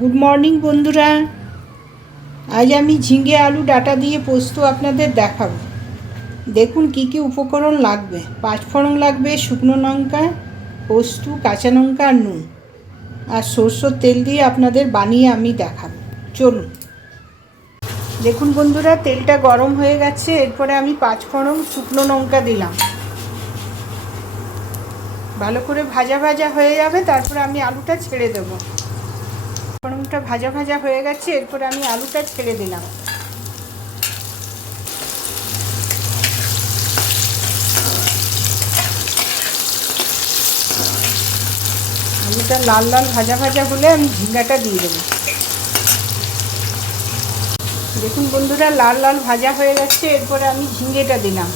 Good morning বন্ধুরা। আজ আমি ঝিঙে আলু ডাঁটা দিয়ে পোস্ত আপনাদের দেখাবো। দেখুন কি কি উপকরণ লাগবে। 5 ফোড়ন লাগবে, শুকনো লঙ্কা, পোস্ত, কাঁচা লঙ্কা আর নুন, আর সরষের তেল দিয়ে আপনাদের বানিয়ে আমি দেখাবো। চলুন। দেখুন বন্ধুরা, তেলটা গরম হয়ে গেছে। এরপরে আমি 5 ফোড়ন শুকনো লঙ্কা দিলাম। ভালো করে ভাজা ভাজা হয়ে যাবে, তারপরে আমি আলুটা ছেড়ে দেবো। ফোড়নটা ভাজা ভাজা হয়ে গেছে, এরপরে আমি আলুটা ছেড়ে দিলাম। আলুটা লাল লাল ভাজা ভাজা হলে আমি ঝিঙ্গাটা দিয়ে দেবো। দেখুন বন্ধুরা, লাল লাল ভাজা হয়ে গেছে, এরপরে আমি ঝিঙ্গেটা দিলাম।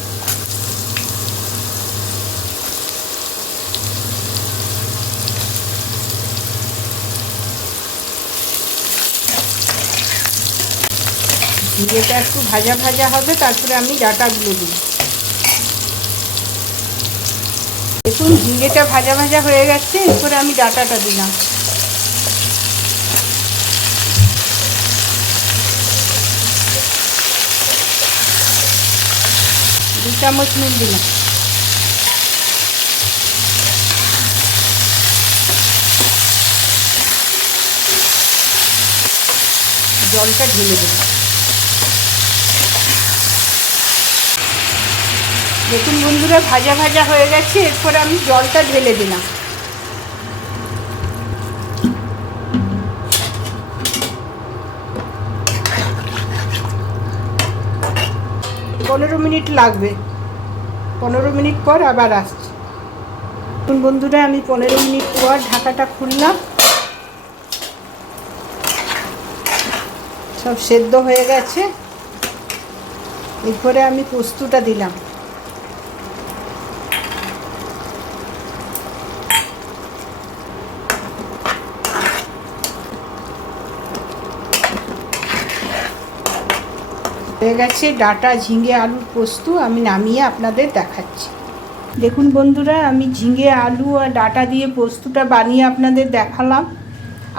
ঝিঙ্গেটা একটু ভাজা ভাজা হবে, তারপরে আমি ডাঁটাগুলো দিই। দেখুন ঝিঙ্গেটা ভাজা ভাজা হয়ে গেছে, এরপরে আমি ডাঁটাটা দিলাম। দু চামচ নুন দিলাম। জলটা ঢেলে দেবো। দেখুন বন্ধুরা, ভাজা ভাজা হয়ে গেছে, এরপরে আমি জলটা ঢেলে দিলাম। পনেরো মিনিট লাগবে। 15 মিনিট পর আবার আসছি। দেখুন বন্ধুরা, আমি 15 মিনিট পর ঢাকাটা খুললাম। সব সেদ্ধ হয়ে গেছে। এরপরে আমি পোস্তটা দিলাম। হয়ে গেছে ডাঁটা ঝিঙে আলুর পোস্ত। আমি নামিয়ে আপনাদের দেখাচ্ছি। দেখুন বন্ধুরা, আমি ঝিঙে আলু আর ডাঁটা দিয়ে পোস্তটা বানিয়ে আপনাদের দেখালাম।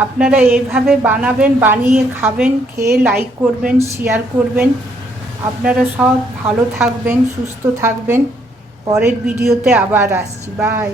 আপনারা এইভাবে বানাবেন, বানিয়ে খাবেন, খেয়ে লাইক করবেন, শেয়ার করবেন। আপনারা সব ভালো থাকবেন, সুস্থ থাকবেন। পরের ভিডিওতে আবার আসছি। বাই।